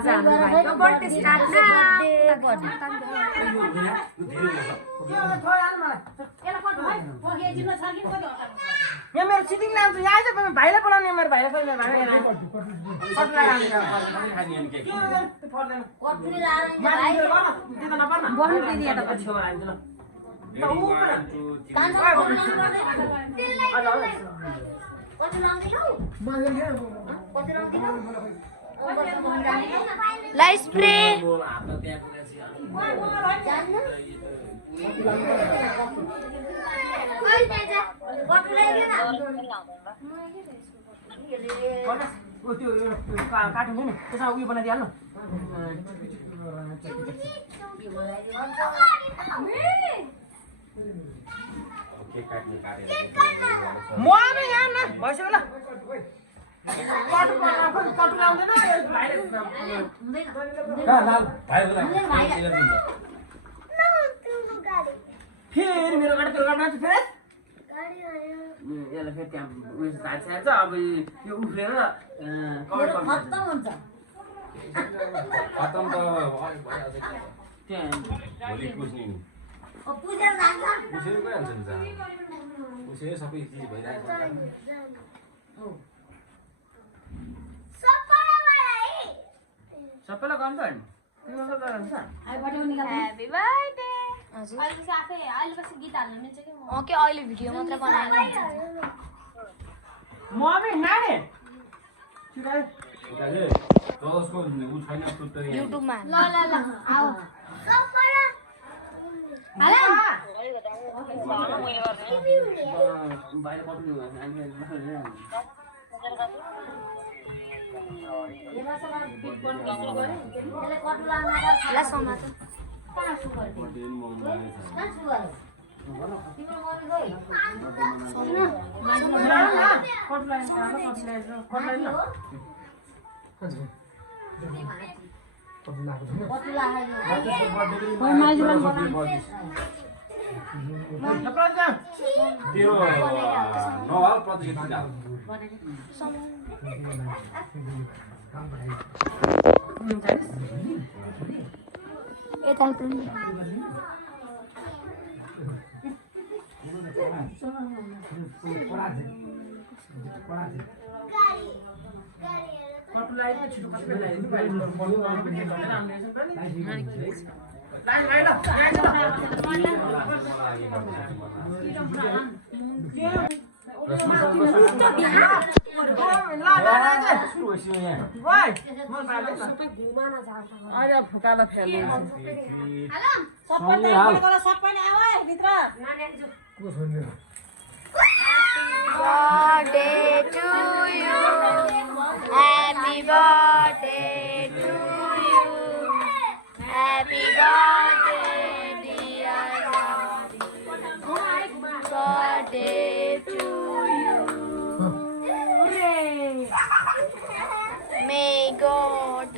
आज हाम्रो भाइको बर्थडे स्टार्ट न यहाँ मेरो सिटिङ नाम छ यहाँ आइज भाइलाई बोलाउने मेरो भाइलाई बोलाउने लाई स्प्रे काट्नु नि त्यसमा उयो बनाइदिइहाल्नु म आएँ यहाँ न भइसक्यो ल कटु लाउँदैन फेरि मेरो गाडी त्यो गाडीमा फेरि यसलाई फेरि त्यहाँ उयो छाड्छ अब यो उफ्रेर खत्तम हुन्छ खत्तम त भोलि पुज्ने नि पूजा लाग्छ पुसेर गइहाल्छ नि पुसेर सबै चिज भइरहेको सबैलाई गर्नु त ह्यापी बर्थडे ओके अहिले भिडियो मात्र बनाएर म पनि नाने जसको उ छैन युट्युबमा ल ल ल आऊ बाहिर पठाउनु ला समाज तेरो नवाल प्रतियोगिता यता कटुलाई पनि छिटो कटुलाई ल्याइदिनु बाहिर फुकाला फेर्ने birthday to you. Happy birthday to you. Happy birthday, dear Daddy. Birthday to you. May God.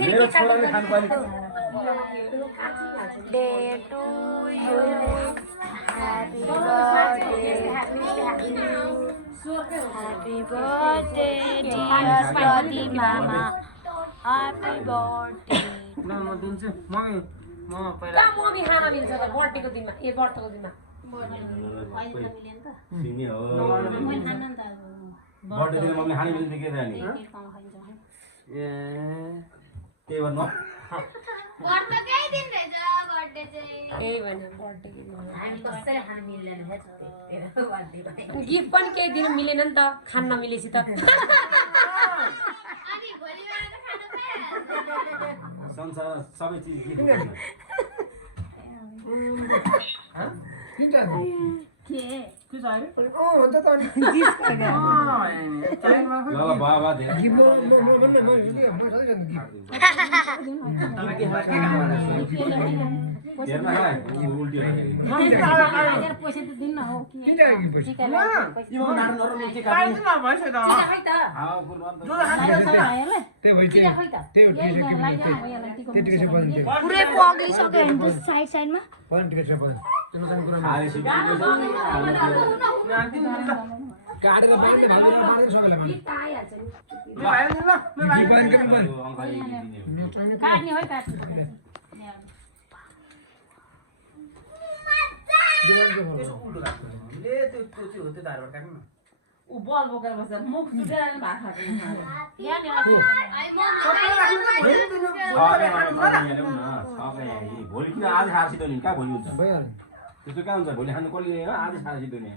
मेरो छोराले खानु पर्ने Day to you. Happy birthday. Happy birthday, dear Daddy Mama. Happy birthday. म दिन्छु म पहिला म बिहान मिल्छ त बर्थडेको दिनमा ए बर्थडेको दिनमा सिनी हो बर्थडे दिनमा मम्मी खाने मिल्ने के जाने ए त्यही भन्न बर्थडेकै दिन रहेछ बर्थडे चाहिँ ए भने बर्थडेको दिनमा हामी कसैले खान मिल्दैन है बर्थडे गिफ्ट पनि केही दिन मिलेन नि त खान नमिलेसी त अनि भोलिबाट त खानु पाइहाल्छ संसार सबै चिज के के चाहियो हुन्छ त अनि ल बाबा धेरै हेर्न उल्टी पैसा त दिन्न हो किन जाने पैसा यो नाडु नरम के काट्नु न भइस त त्यही भइ त्यही त्यही टिकट बजाउनु पुरै पग्लिसक्यो नि साइड साइडमा पनि टिकट बजाउनु खाने सिक्नु काटेर बाँड्ने भालेर मारेर सबैलाई मार्ने। बित्ता आइहाल्छ नि मेरो भाइलाई दिनु ल मेरो जी भाइलाई बाँध के बाँध। काट्ने हो काट्ने दिवान के बोल। यसो उल्टो राख्नु ले त्यो चाहिँ हो त्यो धारबाट काट्नु न ऊ बल बोकेर बस्दा मुख छुटेर भात खाएको सबैलाई राख्नु त भोलि दिनु भोलि खानु ल भोलि किन आज खाएर नि कहाँ भोलि हुन्छ भइहाल्यो। त्यस्तो कहाँ हुन्छ भोलि खानु कसले होइन आज खाएर सिधो नि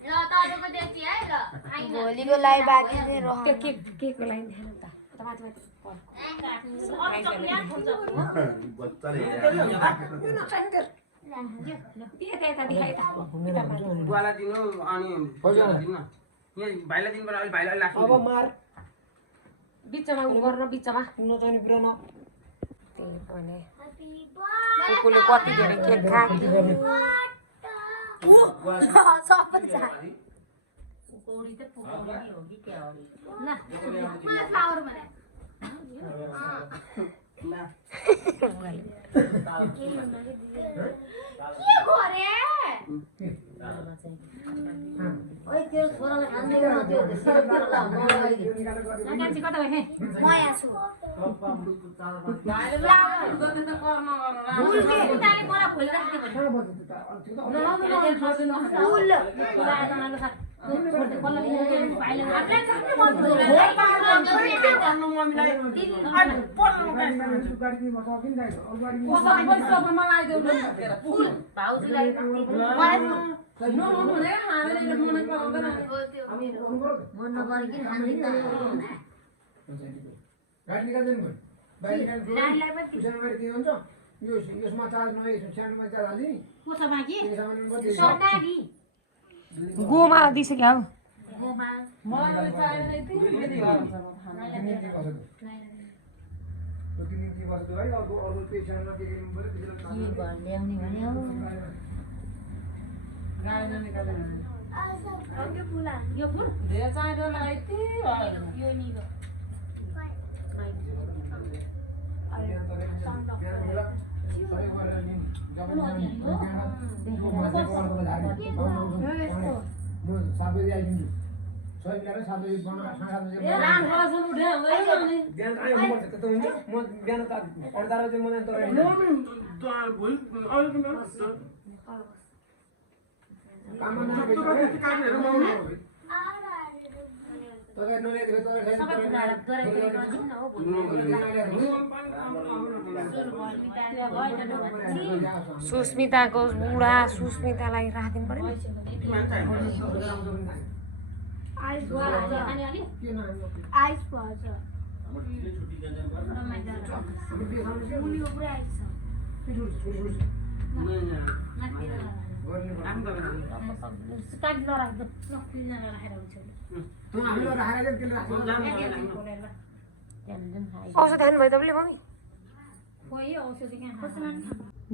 ल तपाईँको त्यति है ल आइन भोलिको लागि बाँकी चाहिँ रह केको लागि ध्यान त माथि माथि बच्चाले यता यता देखाइ त बुवालाई दिनु अनि दिनु न यहाँ भाइलाई दिनु पर्यो अहिले भाइलाई लाग्छ अब मार बिचमा उ गर्न बिचमा नचाहिने कुरा न। त्यही भने कुकुरले कति धेरै केक खायो पौडी त पौडी हो कि क्या हो मलाई फ्लावर भने के गरे कान्छी कता गए म यहाँ छु मलाई भोलि राख्ने गाडी निकाल्दैन भयो। बाहिर निकाल्नु पुछाउनु बाहिर के हुन्छ? यसमा चार्ज नभए सानोमा चार्ज हाल्ने नि। कोसा बाँकी त्यो सामानमा कति? गोमा दिइसक्यो हौ मलाई चाहिएन यति यति घर हुन्छ म खाना तिमी के बस्यो त? त्यो तिमी के बस्यो है? अब अरू केही सानो के गर्नु पर्यो त्यसलाई ल्याउने भने हौ गाडी ननिकालेन यो फुल धेरै चाहिँदैन मलाई यति यो निको सात बजी आइदिन्छु। 6 मिलाएर 7 बजी बनाउनु 7 बजी राम बसन उठ्यो भने बिहान आयो हुनुपर्छ त्यस्तो हुन्छ। म बिहान त 11 बजी म यहाँ तर भोलि अहिले काममा नसकेको तपाईँ नल्याएको सुस्मिताको बुढा सुस्मितालाई राखिदिनु पर्यो आइस पर्छ मुनिको पुरै आइस औषध खानु भयो तपाईँले मम्मी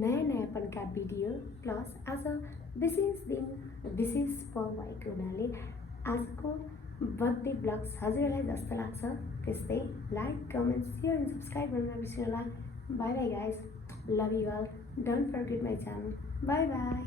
नयाँ नयाँपनका भिडियो प्लस आज विशेष दिन विशेष पर्व भएको हुनाले आजको बर्थडे ब्लग्स हजुरलाई जस्तो लाग्छ त्यस्तै like comment share and subscribe गर्न नबिर्सिनुहोला bye bye guys love you all don't forget my channel bye by